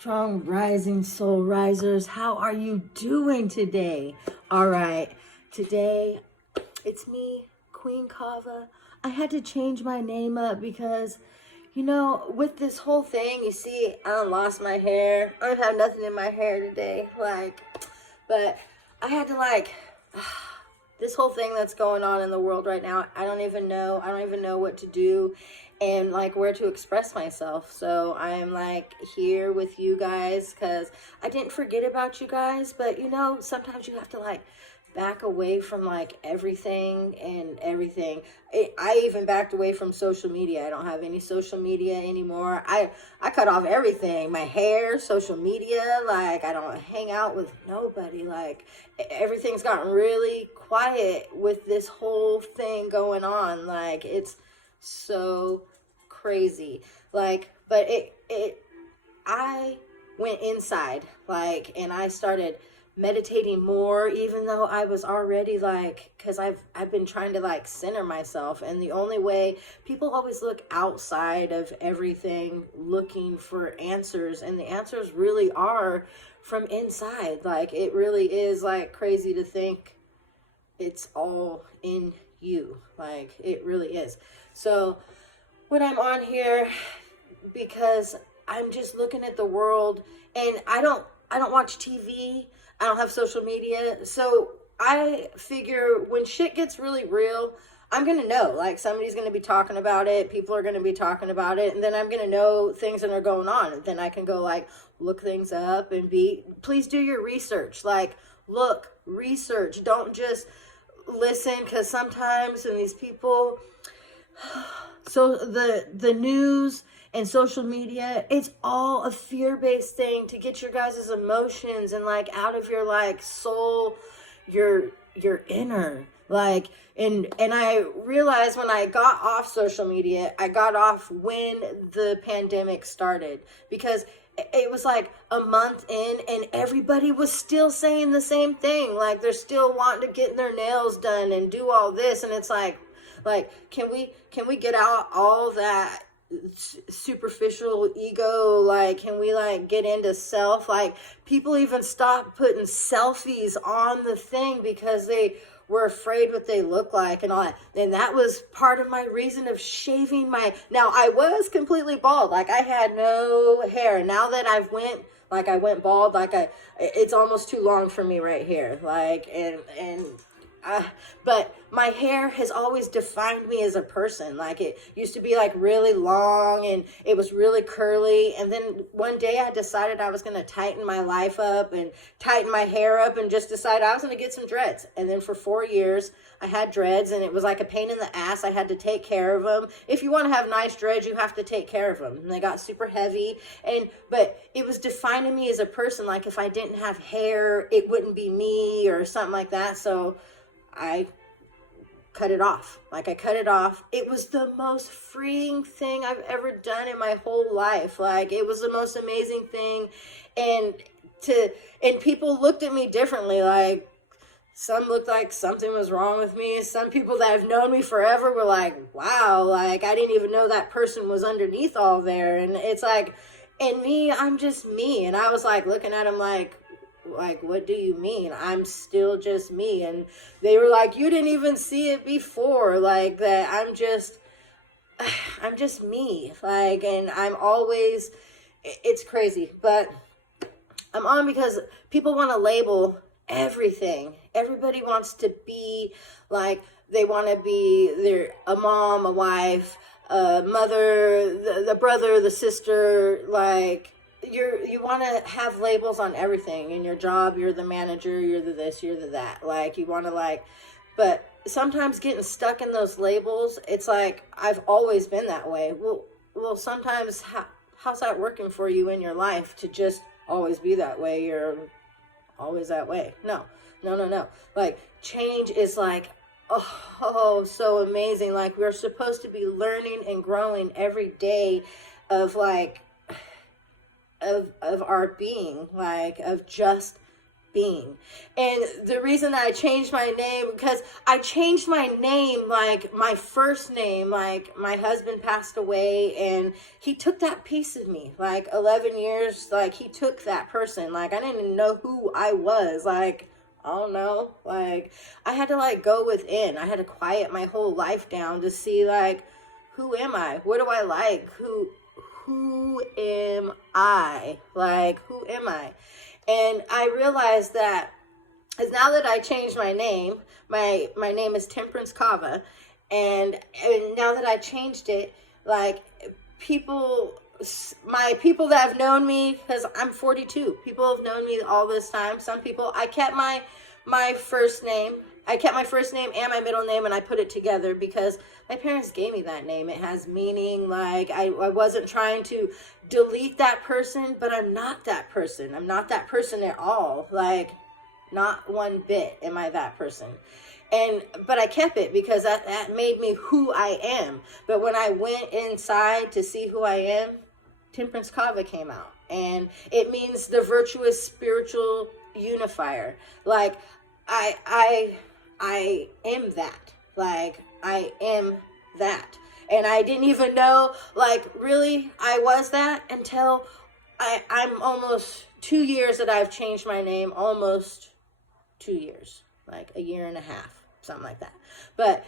strong rising soul risers. How are you doing today? All right, today it's me, Queen Kava. I had to change my name up because, with this whole thing, you see, I done lost my hair. I don't have nothing in my hair today, but I had to this whole thing that's going on in the world right now. I don't even know what to do and where to express myself. So I am here with you guys because I didn't forget about you guys, but sometimes you have to back away from everything and everything. I even backed away from social media. I don't have any social media anymore. I cut off everything, my hair, social media. I don't hang out with nobody. Everything's gotten really quiet with this whole thing going on. It's so crazy. But I went inside, and I started meditating more, even though I was already because I've been trying to center myself, and the only way, people always look outside of everything looking for answers, and the answers really are from inside. It really is crazy to think it's all in you. It really is. So when I'm on here, because I'm just looking at the world, and I don't watch TV. I don't have social media. So I figure when shit gets really real, I'm going to know. Somebody's going to be talking about it. People are going to be talking about it. And then I'm going to know things that are going on. And then I can go look things up and please do your research. Look, research. Don't just listen, because sometimes when these people, so the news and social media, it's all a fear-based thing to get your guys' emotions and out of your soul, your inner. And I realized when I got off social media, I got off when the pandemic started, because it was a month in and everybody was still saying the same thing. They're still wanting to get their nails done and do all this, and it's can we get out all that superficial ego? Can we get into self? People even stopped putting selfies on the thing because they were afraid what they look like and all that. And that was part of my reason of shaving now I was completely bald. I had no hair. Now that I went bald, it's almost too long for me right here. But my hair has always defined me as a person. It used to be really long and it was really curly, and then one day I decided I was going to tighten my life up and tighten my hair up, and just decided I was going to get some dreads. And then for 4 years I had dreads, and it was a pain in the ass. I had to take care of them. If you want to have nice dreads, you have to take care of them, and they got super heavy. But it was defining me as a person. If I didn't have hair, it wouldn't be me or something like that. So I cut it off. I cut it off. It was the most freeing thing I've ever done in my whole life. It was the most amazing thing. And people looked at me differently. Some looked like something was wrong with me. Some people that have known me forever were wow, I didn't even know that person was underneath all there. And it's and me, I'm just me. And I was looking at them what do you mean? I'm still just me. And they were you didn't even see it before. That I'm just me. And I'm always, it's crazy. But I'm on because people want to label everything. Everybody wants to be they want to be a mom, a wife, a mother, the brother, the sister. You want to have labels on everything. In your job, you're the manager, you're the this, you're the that. You want to but sometimes getting stuck in those labels, it's I've always been that way. Well, sometimes how's that working for you in your life to just always be that way? You're always that way. No. Change is oh, so amazing. We're supposed to be learning and growing every day of of our being, of just being. And the reason that I changed my name, because I changed my name, like my first name, like my husband passed away and he took that piece of me, like 11 years, like he took that person. Like I didn't even know who I was. Like, I don't know, like I had to like go within. I had to quiet my whole life down to see like, who am I? What do I like? Who am I? Like, who am I? And I realized that as now that I changed my name, my name is Temperance Kava, and now that I changed it, like my people that have known me, because I'm 42, people have known me all this time. Some people, I kept my first name. I kept my first name and my middle name, and I put it together because my parents gave me that name. It has meaning. Like, I wasn't trying to delete that person, but I'm not that person. I'm not that person at all. Like, not one bit am I that person. But I kept it because that made me who I am. But when I went inside to see who I am, Temperance Kava came out. And it means the virtuous spiritual unifier. Like, I am that. Like, I am that. And I didn't even know, like, really, I was that until I'm almost 2 years that I've changed my name. Almost 2 years. Like, a year and a half. Something like that. But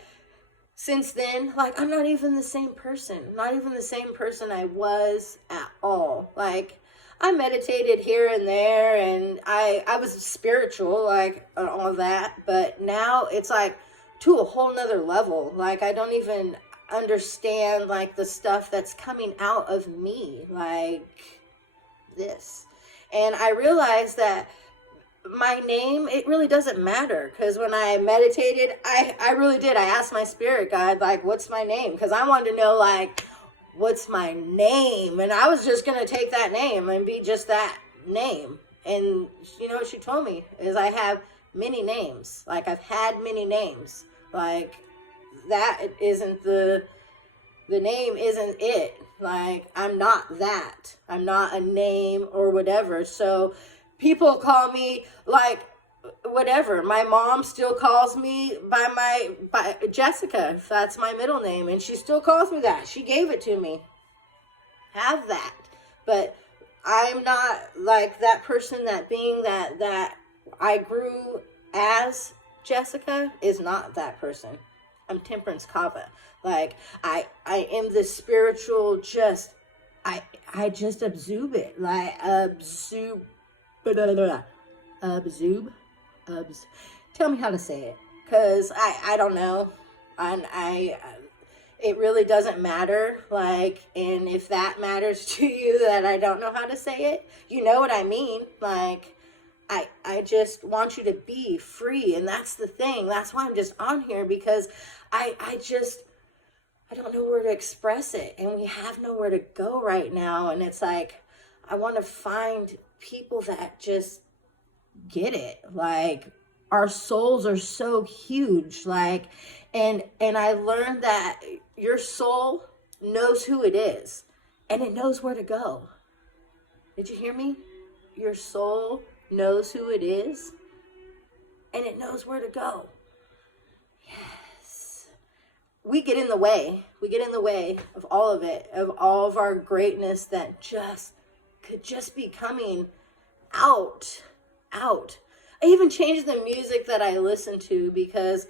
since then, like, I'm not even the same person. Not even the same person I was at all. Like, I meditated here and there, and I was spiritual, like, all that, but now it's, like, to a whole nother level. Like, I don't even understand, like, the stuff that's coming out of me, like, this. And I realized that my name, it really doesn't matter, because when I meditated, I really did. I asked my spirit guide, like, what's my name? Because I wanted to know, like, what's my name? And I was just going to take that name and be just that name. And you know what she told me is I have many names. Like, I've had many names. Like, that isn't the name isn't it. Like, I'm not that. I'm not a name or whatever. So people call me, like, whatever. My mom still calls me by Jessica. That's my middle name, and she still calls me that. She gave it to me. Have that. But I'm not like that person, that being that I grew as Jessica is not that person. I'm Temperance Kava. Like, I am the spiritual, just I just absorb it. Like, absorb. Tell me how to say it, because I don't know, and it really doesn't matter. Like, and if that matters to you that I don't know how to say it, you know what I mean. Like, I just want you to be free, and that's the thing. That's why I'm just on here, because I don't know where to express it, and we have nowhere to go right now. And it's like, I want to find people that just get it. Like, our souls are so huge. Like, and I learned that your soul knows who it is, and it knows where to go. Did you hear me? Your soul knows who it is, and it knows where to go. Yes. We get in the way. We get in the way of all of it, of all of our greatness that just could just be coming out. I even changed the music that I listen to, because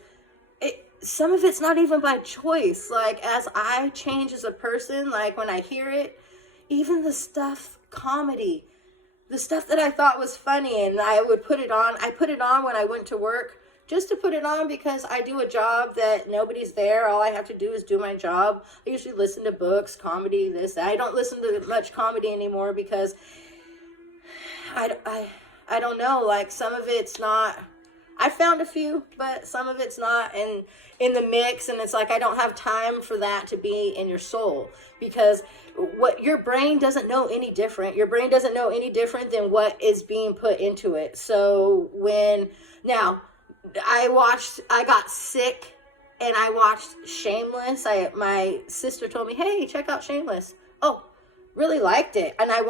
some of it's not even by choice. Like, as I change as a person, like when I hear it, even the stuff, comedy, the stuff that I thought was funny, and I would put it on. I put it on when I went to work, just to put it on, because I do a job that nobody's there. All I have to do is do my job. I usually listen to books, comedy, this, that. I don't listen to much comedy anymore, because I don't know, like, some of it's not, I found a few, but some of it's not in the mix, and it's like, I don't have time for that to be in your soul, because what your brain doesn't know any different. Your brain doesn't know any different than what is being put into it. So now, I got sick, and I watched Shameless. My sister told me, hey, check out Shameless. Oh, really liked it. And I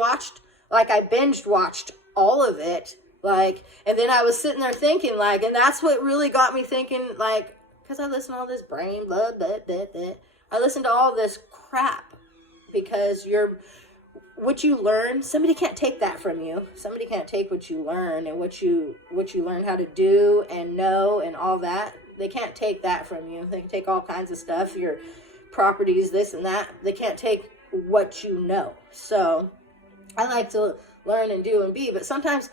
binged watched all of it Like, and then I was sitting there thinking, like, and that's what really got me thinking, like, because I listen to all this brain, blah, blah, blah, blah. I listen to all this crap because what you learn, somebody can't take that from you. Somebody can't take what you learn and what you learn how to do and know and all that. They can't take that from you. They can take all kinds of stuff, your properties, this and that. They can't take what you know. So I like to learn and do and be, but sometimes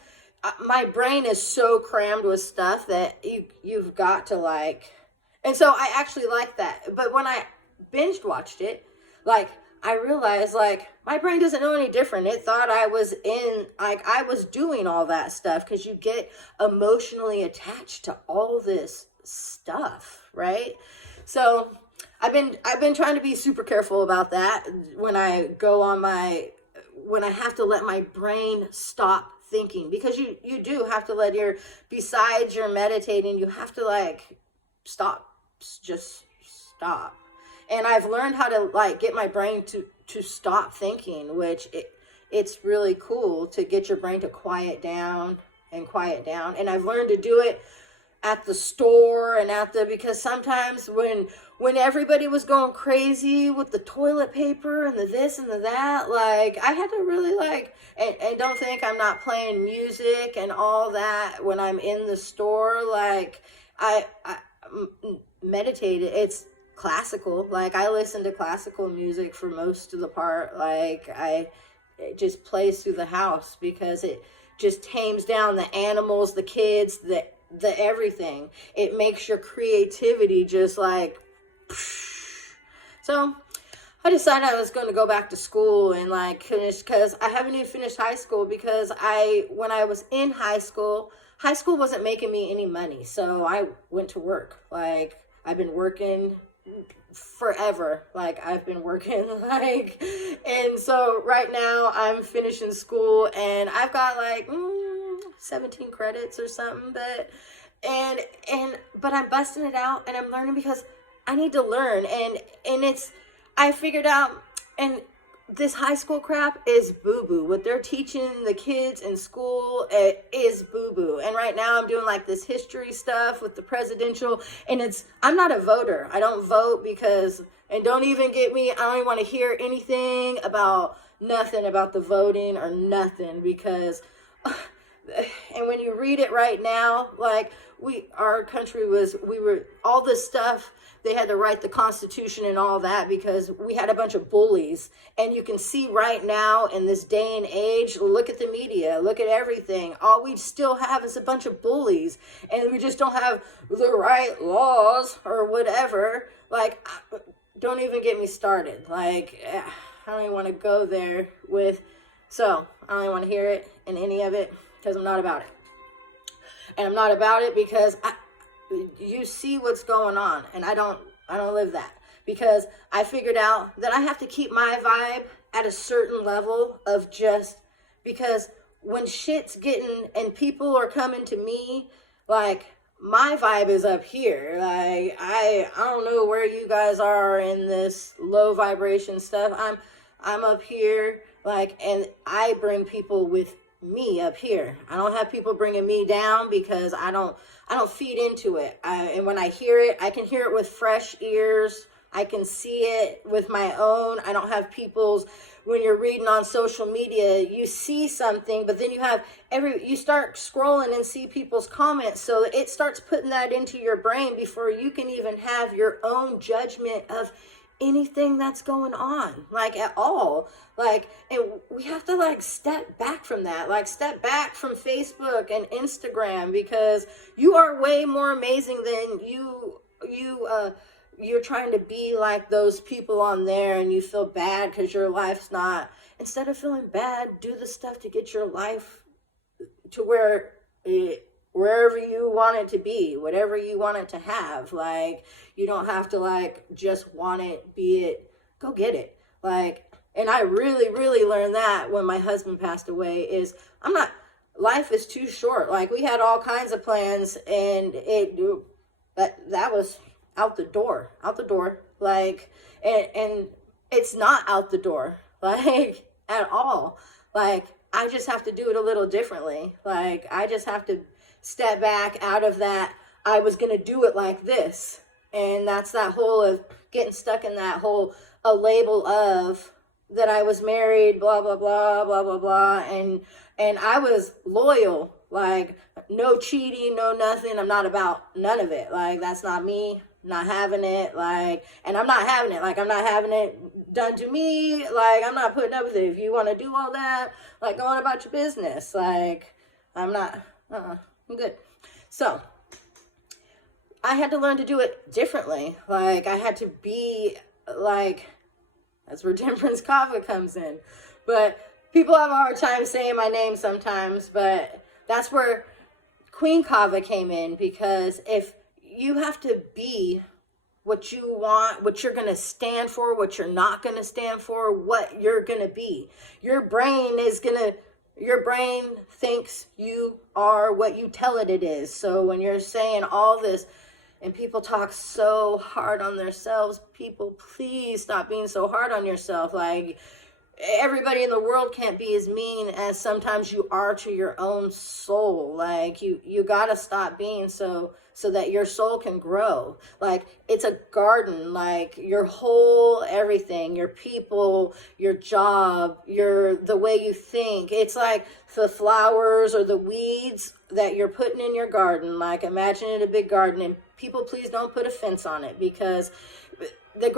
my brain is so crammed with stuff that you've got to like, and so I actually like that. But when I binged watched it, like, I realized, like, my brain doesn't know any different. It thought I was doing all that stuff, because you get emotionally attached to all this stuff, right? So I've been trying to be super careful about that when I have to let my brain stop thinking, because you do have to besides your meditating, you have to like just stop. And I've learned how to like get my brain to stop thinking, which it's really cool to get your brain to quiet down. And I've learned to do it at the store and because sometimes when everybody was going crazy with the toilet paper and the this and the that, like, I had to really like, and don't think I'm not playing music and all that when I'm in the store. Like, I meditated. It's classical. Like, I listen to classical music for most of the part. Like, it just plays through the house because it just tames down the animals, the kids, the everything. It makes your creativity just like, so I decided I was going to go back to school and like finish, because I haven't even finished high school, because when I was in high school wasn't making me any money. So I went to work. Like, I've been working forever. Like, I've been working like, and so right now I'm finishing school and I've got like 17 credits or something, but I'm busting it out and I'm learning because I need to learn, and I figured out, and this high school crap is boo-boo. What they're teaching the kids in school, it is boo-boo. And right now I'm doing like this history stuff with the presidential, and I'm not a voter. I don't vote because, and don't even get me, I don't even want to hear anything about nothing about the voting or nothing, because and when you read it right now, like, our country all this stuff, they had to write the Constitution and all that because we had a bunch of bullies. And you can see right now in this day and age, look at the media, look at everything. All we still have is a bunch of bullies, and we just don't have the right laws or whatever. Like, don't even get me started. Like, I don't even want to go there so I don't even want to hear it in any of it, because I'm not about it. And I'm not about it because you see what's going on, and I don't live that, because I figured out that I have to keep my vibe at a certain level of just, because when shit's getting and people are coming to me, like, my vibe is up here. Like, I don't know where you guys are in this low vibration stuff. I'm up here, like, and I bring people with me up here. I don't have people bringing me down, because I don't feed into it. And when I hear it, I can hear it with fresh ears. I can see it with my own. I don't have when you're reading on social media, you see something, but then you start scrolling and see people's comments. So it starts putting that into your brain before you can even have your own judgment of anything that's going on, like, at all. Like, and we have to like step back from that, like step back from Facebook and Instagram, because you are way more amazing than you're trying to be like those people on there, and you feel bad because your life's not. Instead of feeling bad, do the stuff to get your life to wherever you want it to be, whatever you want it to have. Like, you don't have to like just want it, be it, go get it. Like, and I really, really learned that when my husband passed away, is life is too short. Like, we had all kinds of plans, and that was out the door, like, and it's not out the door, like, at all. Like, I just have to do it a little differently. Like, I just have to step back out of that, I was going to do it like this. And that's that whole of getting stuck in that whole, a label of that I was married, blah, blah, blah, blah, blah, blah. And I was loyal, like no cheating, no nothing. I'm not about none of it. Like, that's not me. Not having it. Like, and I'm not having it. Like, I'm not having it done to me. Like, I'm not putting up with it. If you want to do all that, like, go on about your business. Like, I'm not, I'm good. So I had to learn to do it differently. Like, I had to be like, that's where Temperance Kava comes in. But people have a hard time saying my name sometimes, but that's where Queen Kava came in, because if you have to be what you want, what you're going to stand for, what you're not going to stand for, what you're going to be. Your brain thinks you are what you tell it is. So when you're saying all this, and people talk so hard on themselves, people, please stop being so hard on yourself. Like, everybody in the world can't be as mean as sometimes you are to your own soul. Like, you gotta stop being so that your soul can grow. Like, it's a garden. Like, your whole everything, your people, your job, the way you think, it's like the flowers or the weeds that you're putting in your garden. Like, imagine it a big garden, and people, please don't put a fence on it, because the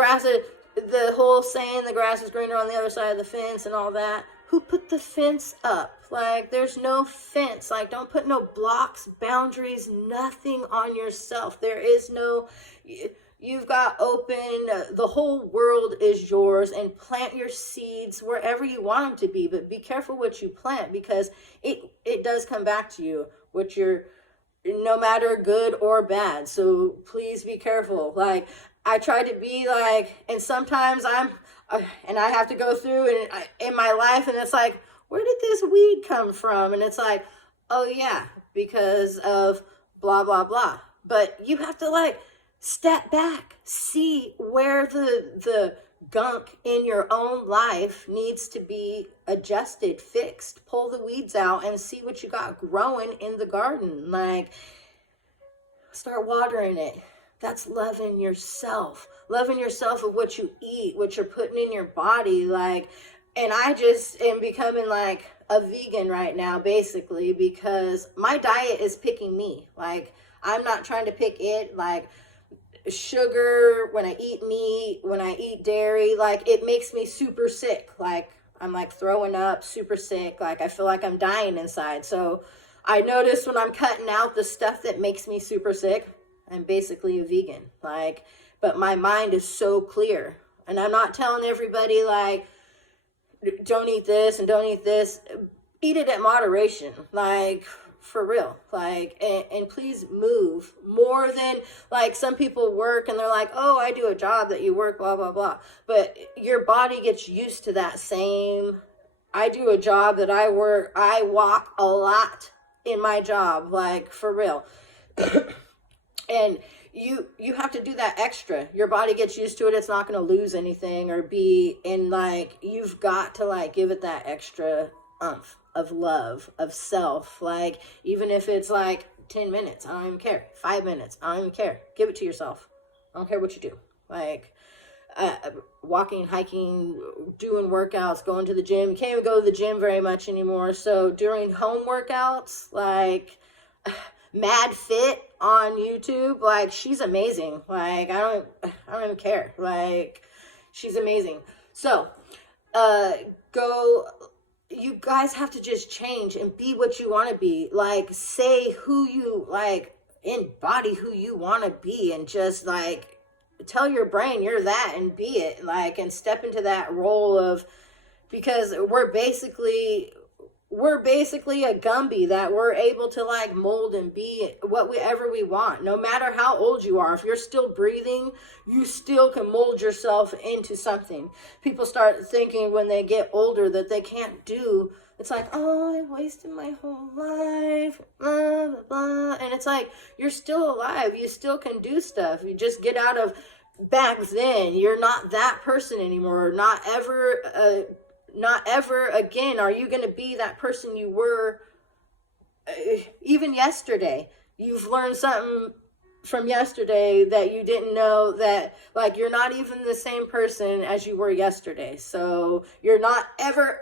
whole saying, the grass is greener on the other side of the fence and all that. Who put the fence up? Like, there's no fence. Like, don't put no blocks, boundaries, nothing on yourself. There is no, you've got open, the whole world is yours, and plant your seeds wherever you want them to be. But be careful what you plant, because it does come back to you, what you're, no matter good or bad. So please be careful. Like, I try to be like, and sometimes and I have to go through in my life, and it's like, where did this weed come from? And it's like, oh yeah, because of blah, blah, blah. But you have to, like, step back, see where the gunk in your own life needs to be adjusted, fixed, pull the weeds out, and see what you got growing in the garden. Like, start watering it. That's loving yourself of what you eat, what you're putting in your body. Like, and I just am becoming like a vegan right now, basically, because my diet is picking me. Like, I'm not trying to pick it. Like, sugar, when I eat meat, when I eat dairy, like, it makes me super sick. Like, I'm like throwing up, super sick. Like, I feel like I'm dying inside. So I notice when I'm cutting out the stuff that makes me super sick, I'm basically a vegan. Like, but my mind is so clear. And I'm not telling everybody, like, don't eat this and don't eat this. Eat it at moderation. Like, for real. Like, and please move more than, like, some people work and they're like, oh, I do a job that you work, blah, blah, blah. But your body gets used to that same, I do a job that I work, I walk a lot in my job, like, for real. And you have to do that extra. Your body gets used to it. It's not going to lose anything or be in, like, you've got to, like, give it that extra oomph of love, of self. Like, even if it's like 10 minutes, I don't even care. 5 minutes, I don't even care. Give it to yourself. I don't care what you do. Like, walking, hiking, doing workouts, going to the gym. You can't even go to the gym very much anymore. So during home workouts, like, Mad Fit on YouTube, like, she's amazing. Like, I don't even care. Like, she's amazing. So, you guys have to just change and be what you want to be. Like, say who you, like, embody who you want to be, and just, like, tell your brain you're that and be it. Like, and step into that role of, because we're basically a Gumby that we're able to, like, mold and be whatever we want. No matter how old you are, if you're still breathing, you still can mold yourself into something. People start thinking when they get older that they can't do. It's like, oh, I wasted my whole life, blah, blah, blah. And it's like, you're still alive. You still can do stuff. You just get out of back then. You're not that person anymore. Not ever not ever again are you going to be that person you were even yesterday. You've learned something from yesterday that you didn't know, that like you're not even the same person as you were yesterday. So you're not ever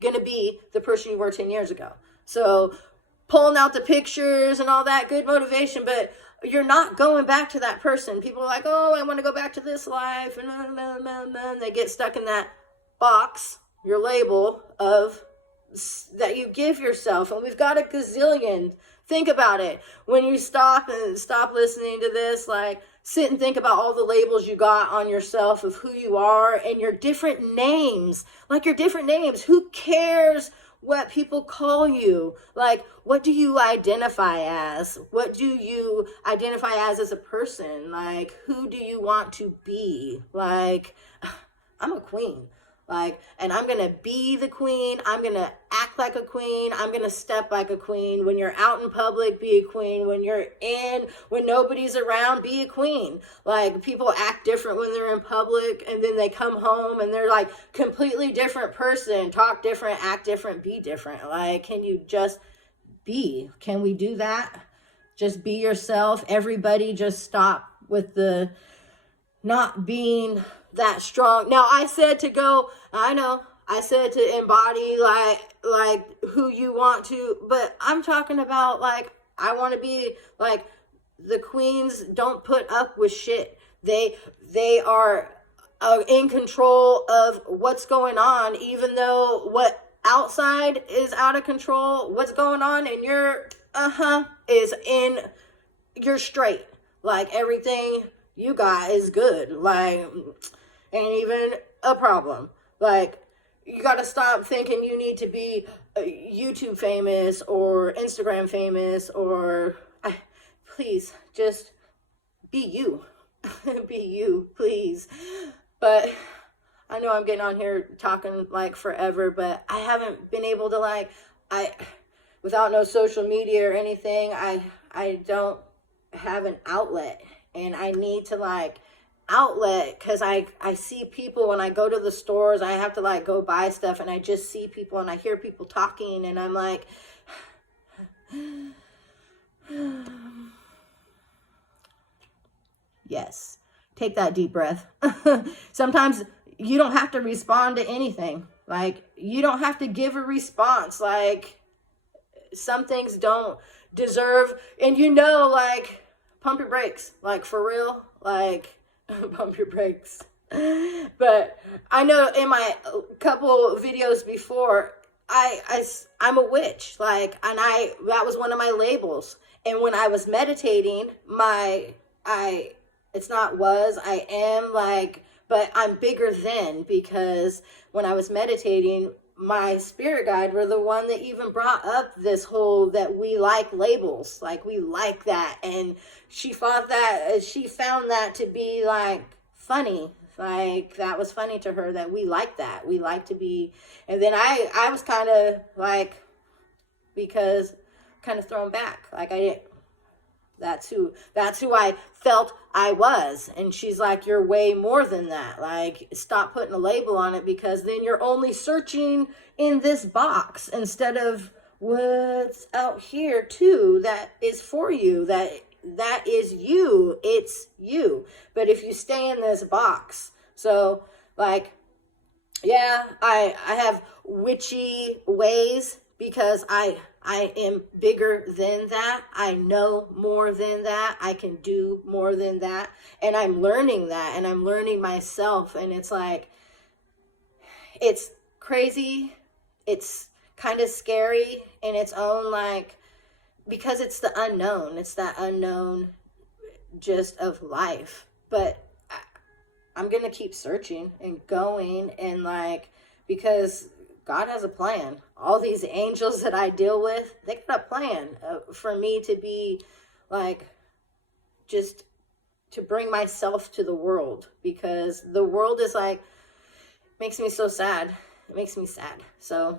gonna be the person you were 10 years ago. So pulling out the pictures and all that good motivation, but you're not going back to that person. People are like, oh, I want to go back to this life, and they get stuck in that box, your label of that you give yourself. And we've got a gazillion. Think about it. When you stop listening to this, like sit and think about all the labels you got on yourself of who you are and your different names. Like your different names. Who cares what people call you? Like, what do you identify as? What do you identify as a person? Like, who do you want to be? Like, I'm a queen. Like, and I'm going to be the queen. I'm going to act like a queen. I'm going to step like a queen. When you're out in public, be a queen. When nobody's around, be a queen. Like, people act different when they're in public, and then they come home and they're like completely different person, talk different, act different, be different. Like, can you just be? Can we do that? Just be yourself. Everybody just stop with the not being that strong. Now I said to go, I said to embody like who you want to, but I'm talking about like, I want to be like, the queens don't put up with shit. They are in control of what's going on, even though what outside is out of control. What's going on in your is in your straight. Like everything you got is good. Like, ain't even a problem. Like, you got to stop thinking you need to be YouTube famous or Instagram famous, or please just be you. Be you, please. But I know I'm getting on here talking like forever, but I haven't been able to without no social media or anything, I don't have an outlet, and I need to like outlet, because I see people when I go to the stores. I have to like go buy stuff, and I just see people and I hear people talking, and I'm like, yes, take that deep breath. Sometimes you don't have to respond to anything. Like, you don't have to give a response. Like, some things don't deserve, and like, pump your brakes, like, for real, like, pump your brakes. But I know in my couple videos before, I'm a witch, like, and that was one of my labels. And when I was meditating, I am like, but I'm bigger than, because when I was meditating, my spirit guide were the one that even brought up this whole, that we like labels, like we like that. And she found that to be like funny. Like, that was funny to her, that we like that. We like to be. And then I was kind of like, because kind of thrown back. Like, that's who I felt I was. And she's like, you're way more than that. Like, stop putting a label on it, because then you're only searching in this box instead of what's out here too, that is for you, that is you. It's you. But if you stay in this box, so like, yeah, I have witchy ways, because I am bigger than that. I know more than that. I can do more than that. And I'm learning that, and I'm learning myself. And it's like, it's crazy. It's kind of scary in its own, like, because it's the unknown. It's that unknown just of life. But I'm going to keep searching and going, and like, because God has a plan. All these angels that I deal with, they got a plan for me to be like, just to bring myself to the world, because the world is like, makes me so sad. It makes me sad. So,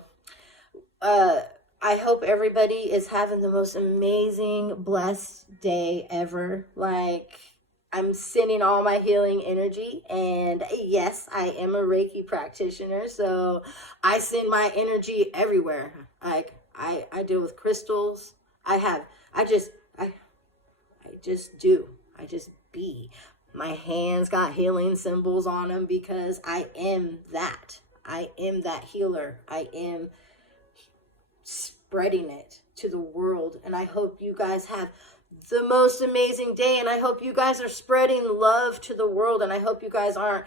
I hope everybody is having the most amazing, blessed day ever. Like, I'm sending all my healing energy. And yes, I am a Reiki practitioner, so I send my energy everywhere. Like I deal with crystals. I just I I just do. I just be. My hands got healing symbols on them because I am that. I am that healer. I am spreading it to the world. And I hope you guys have the most amazing day. And I hope you guys are spreading love to the world. And I hope you guys aren't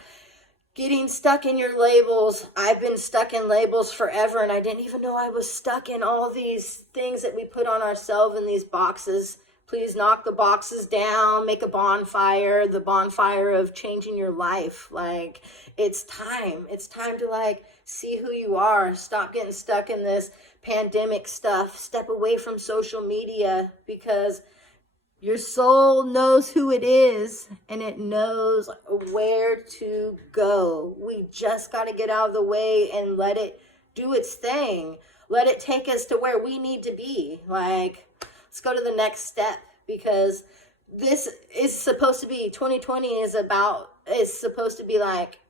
getting stuck in your labels. I've been stuck in labels forever, and I didn't even know I was stuck in all these things that we put on ourselves in these boxes. Please knock the boxes down, make a bonfire, the bonfire of changing your life. Like, it's time. It's time to, like, see who you are. Stop getting stuck in this pandemic stuff. Step away from social media, because your soul knows who it is, and it knows where to go. We just got to get out of the way and let it do its thing. Let it take us to where we need to be. Like, let's go to the next step, because this is supposed to be 2020 is supposed to be like,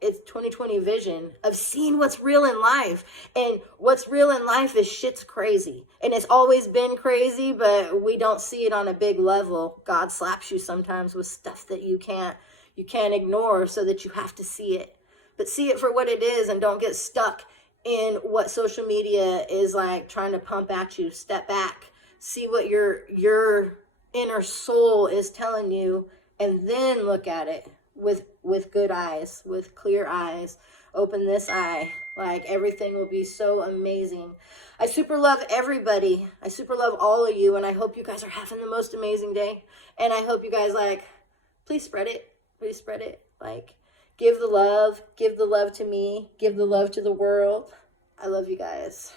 it's 2020 vision of seeing what's real in life. And what's real in life is shit's crazy. And it's always been crazy, but we don't see it on a big level. God slaps you sometimes with stuff that you can't ignore, so that you have to see it. But see it for what it is, and don't get stuck in what social media is like trying to pump at you. Step back. See what your inner soul is telling you, and then look at it with good eyes, with clear eyes. Open this eye. Like, everything will be so amazing. I super love everybody. I super love all of you, and I hope you guys are having the most amazing day. And I hope you guys, like, please spread it. Please spread it. Like, give the love to me, give the love to the world. I love you guys.